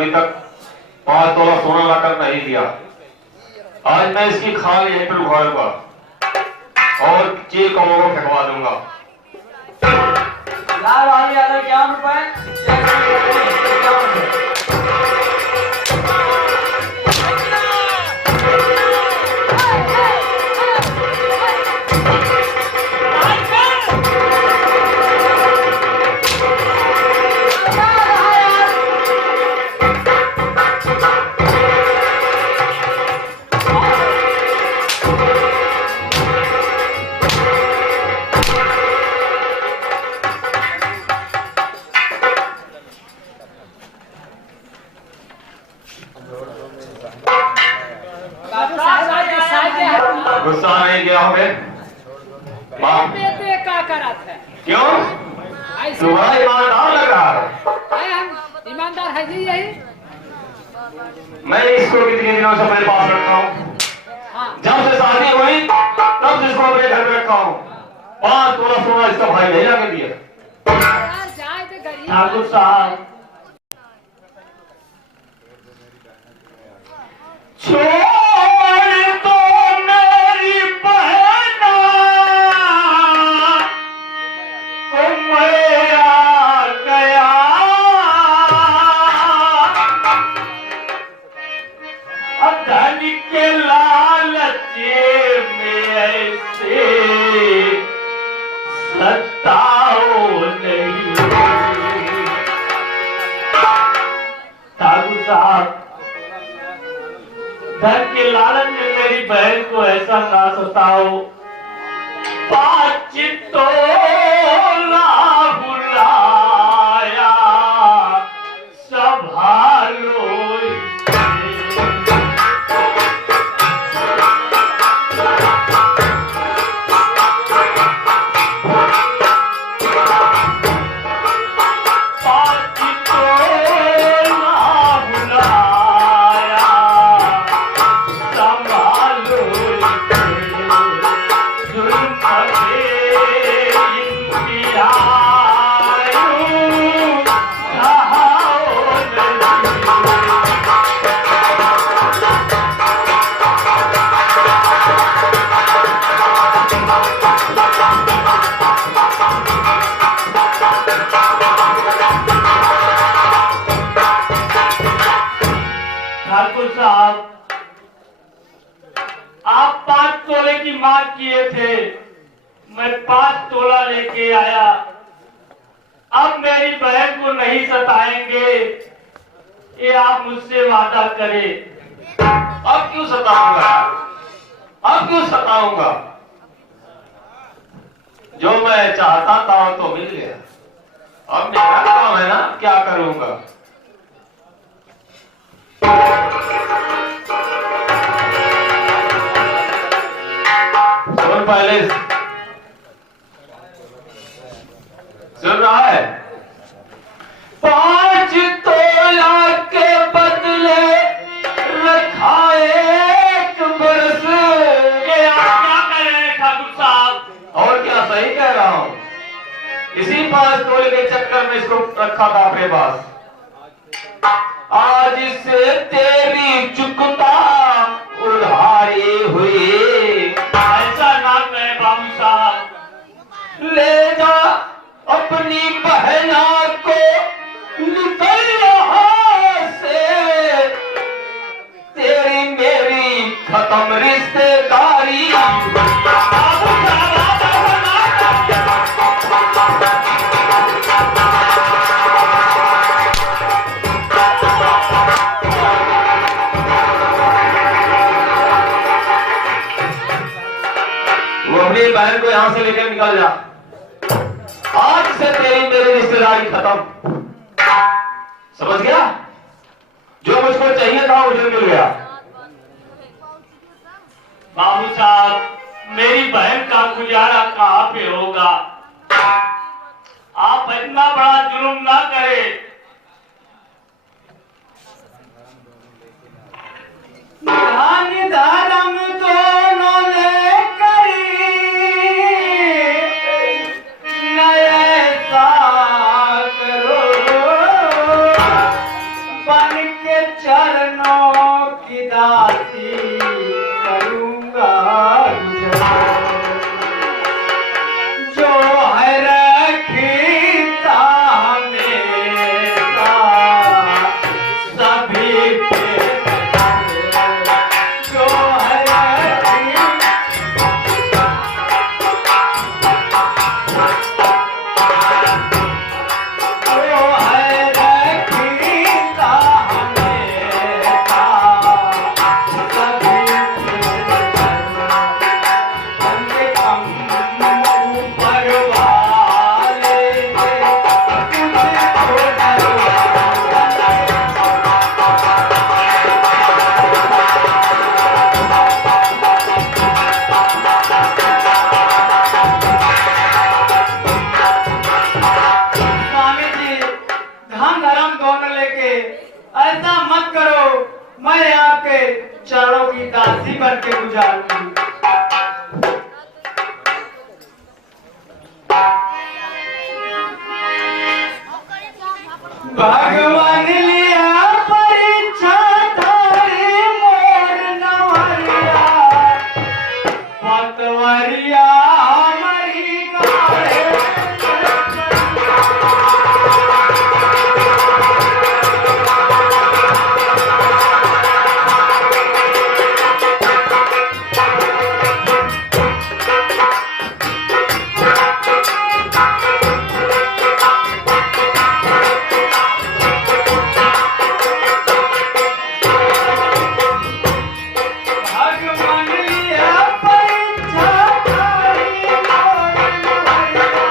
अभी तक 5 तोला सोना लाकर नहीं दिया। आज मैं इसकी खाल यहीं पर उखाड़ूंगा और चील कमों को फेंकवा दूंगा। लाल वाली आधा क्या रुपए? गुस्सा नहीं किया होगे? क्या करा था? क्यों? तुम्हारा ईमानदार लग रहा है। हम ईमानदार है जी यही। मैं इसको कितने दिनों से मेरे पास रखा हूँ। जब से शादी हुई तब से इसको अपने घर में रखा हूँ। 5 तोला सोना इसका भाई नहीं लाके दिया। ठाकुर साहब छोड़ दो मेरी बहना को मैं आ गया। धन के लालच में ऐसे सताओ नहीं। ठाकुर साहब धन के लालच में मेरी बहन को ऐसा ना सताओ। 5 तोला बुलाया संभालो आप 5 तोले की मांग किए थे, मैं 5 तोला लेके आया। अब मेरी बहन को नहीं सताएंगे, ये आप मुझसे वादा करें। अब क्यों सताऊंगा? अब क्यों सताऊंगा? जो मैं चाहता था तो मिल गया। अब मेरा काम है ना, क्या करूंगा? सुन पहले, सुन रहा है? 5 तोला के बदले रखा 1 बरस। ये आप क्या कह रहे हैं ठाकुर साहब? और क्या सही कह रहा हूं? इसी 5 तोले के चक्कर में इसको रखा था अपने पास। आज से तेरी चुकता उधारी हुई। ऐसा ना कहे बाबू साहब। ले जा अपनी बहना को निकल यहाँ से, तेरी मेरी खत्म रिश्तेदारी। अपनी बहन को यहां से लेकर निकल जा। आज से तेरी मेरी रिश्तेदारी खत्म। समझ गया? जो मुझको चाहिए था मुझे मिल गया। बाबू साहब, मेरी बहन का गुजारा कहां पे होगा? आप इतना बड़ा जुल्म ना करें। धर्म दोनों ने करी, नए सा करो बन भगवान लिया परीक्षा तारी मोर नवरिया पतवरिया हमारी गाड़े भगवान लिया परीक्षा तारी मोर नवरिया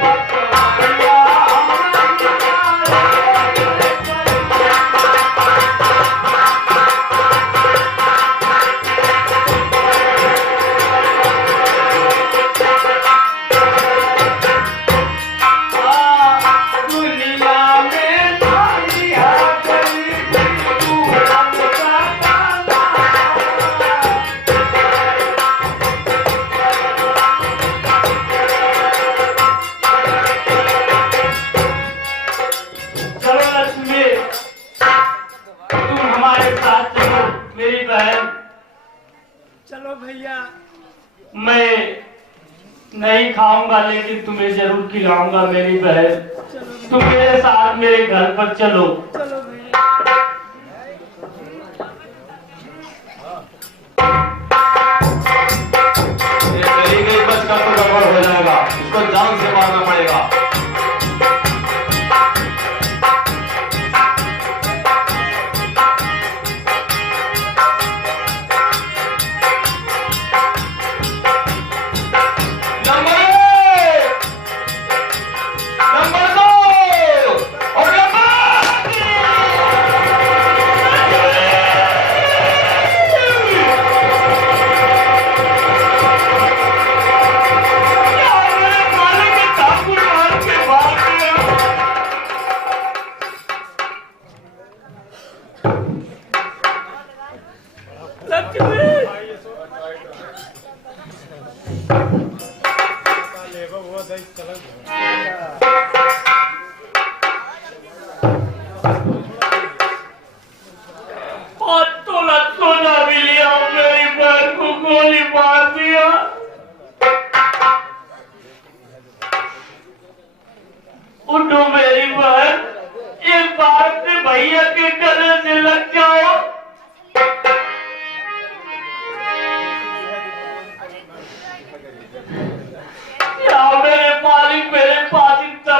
पतवरिया दुनिया में नारी है गरीबी तू हमका काला चलो लक्ष्मी तुम हमारे साथ चलो मेरी बहन चलो भैया। मैं नहीं खाऊंगा लेकिन तुम्हें जरूर खिलाऊंगा मेरी बहन तुम मेरे साथ मेरे घर पर चलो चलो भैया। ये चली गई बस का तो गड़बड़ हो जाएगा, इसको जान से मारना पड़ेगा। नंबर एक, नंबर दो और नंबर तीन। यार मेरे मालिक के ठाकुर मार के भाग गया लक्ष्मी और तोला सोना भी लिया मेरी बहन को गोली मार दिया उठो मेरी बहन एक बार अपने भैया के गले से लग जाओ या मेरे मालिक मेरे पास इतना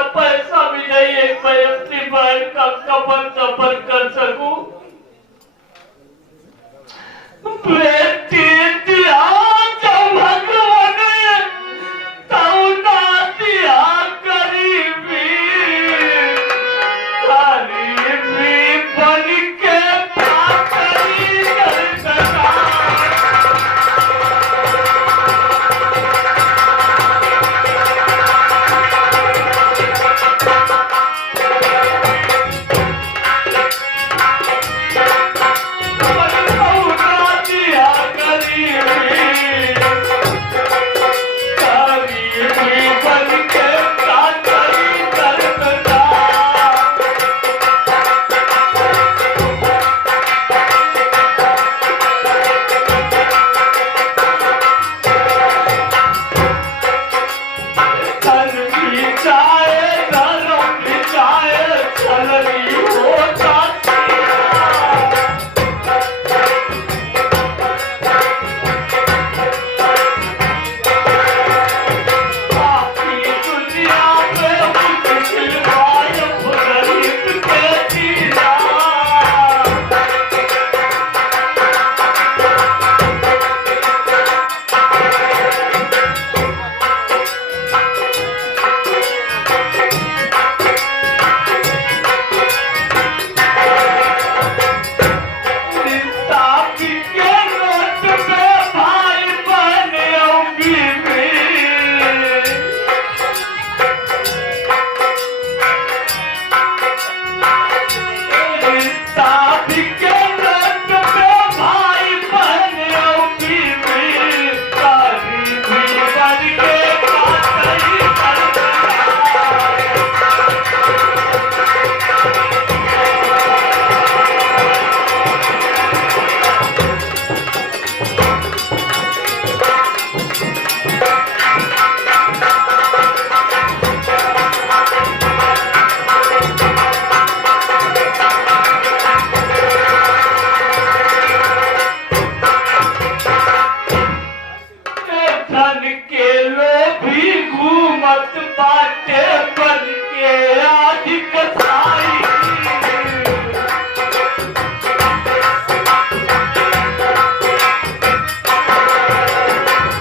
बात बाटे बन के आज कथाई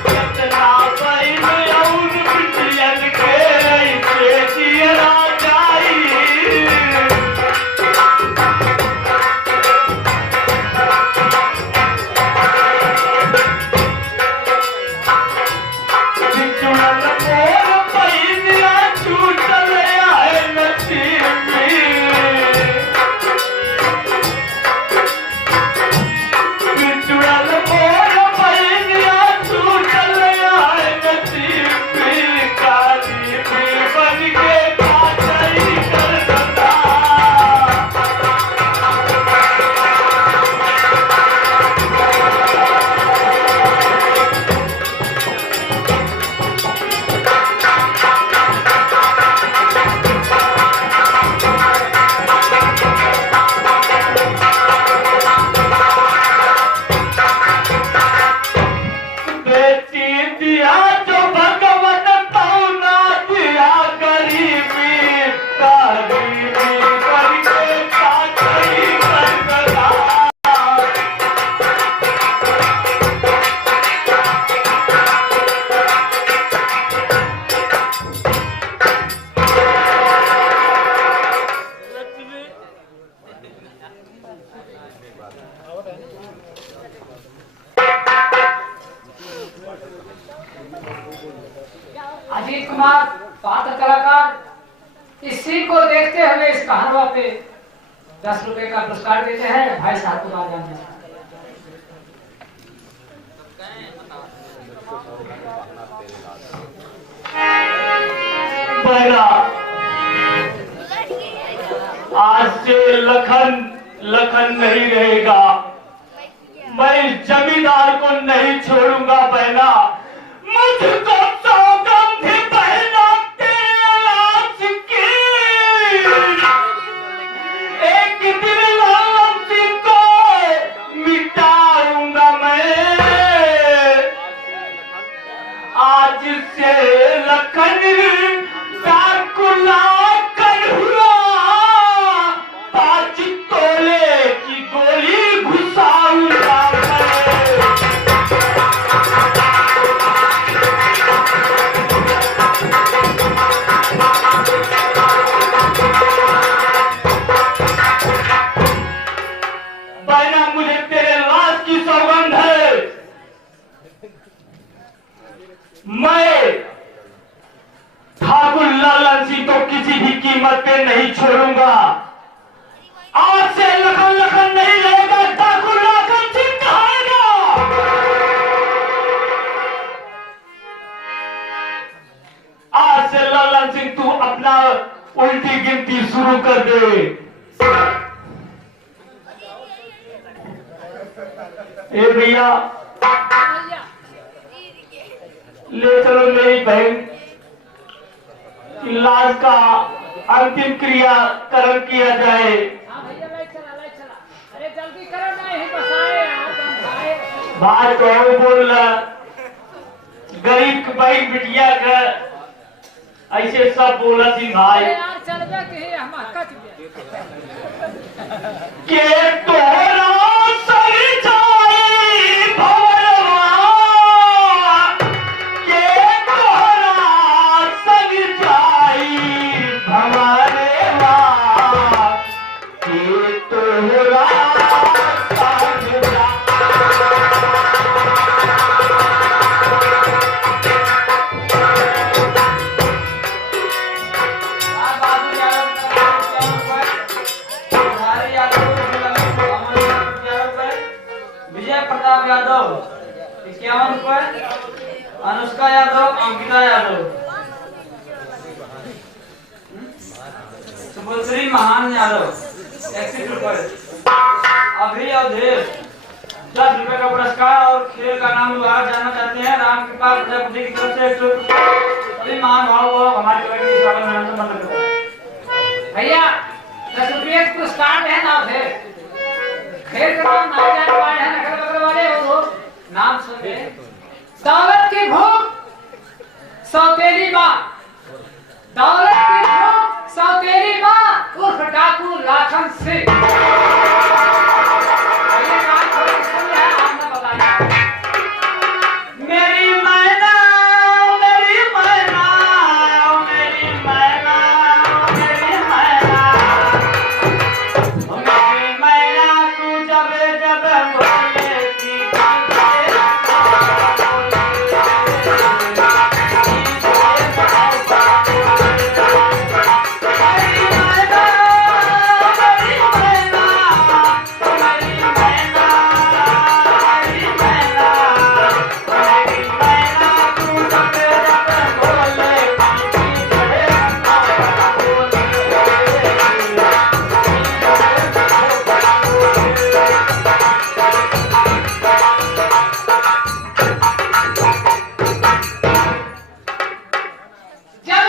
कितना बैल और बिटियन के ऐसे जियरा जाई बिचुड़न मोर पैनिया छूटल आए नसीब बिचुड़न मोर पैनिया छूटल आए नसीब काली भी बन के काटई कर सदा बेटी दिया जो भगवन तौना दिया गरीबी गरीबी करके काटई कर सदा अजीत कुमार पात्र कलाकार इसी को देखते हुए इस कहानवा पे 10 रुपए का पुरस्कार देते हैं भाई साहब को बात जानते हैं। पहला आज से लखन नहीं रहेगा मैं जमींदार को नहीं छोड़ूंगा बहना मुझको सौगंध है बहना तेरे लाज की एक दिन लालम सिंह को मिटाऊंगा मैं आज से लखन डाकुला कर हुआ 5 तोले की गोली घुसाऊंगा मैं बहना मुझे तेरे लाश की सौगंध है मैं ठाकुर लालन सिंह को किसी भी कीमत पे नहीं छोड़ूंगा आज से लखन नहीं रहेगा ठाकुर लालन सिंह कहाएगा आज से लालन सिंह तू अपना उल्टी गिनती शुरू कर दे ए भैया ले चलो मेरी बहन की लाश का अंतिम क्रियाकरण किया जाए हाँ भैया ले चला अरे जल्दी करो ना यही बसाए आप खाए भाई कौन बोल रहा गरीब के भाई बिटिया का ऐसे सब बोला थी भाई अरे यार चल जा के हम कट गए के तोरा सही जाई भवरवा के तोरा सही जाई भवरवा के तोरा सही जाई विजय प्रताप यादव 51 रुपए, अनुष्का यादव, अंकिता यादव, सुभश्री महान यादव 31 रुपए, अभी अवधेश 10 रुपए का पुरस्कार और खेल का नाम विभाग जानना चाहते हैं राम कृपा प्रजापति की तरफ से 100 सभी महान भाव हमारे कमेटी के स्वागत में समर्पित करते हैं। भैया 10 रुपये का पुरस्कार है ना थे खेल का नाम ना जान पाए हैं नखरे बगल वाले वो नाम सुनिए। दौलत की भूख सौतेली माँ दौलत की भूख सौतेली माँ उर्फ डाकू लाखन सिंह।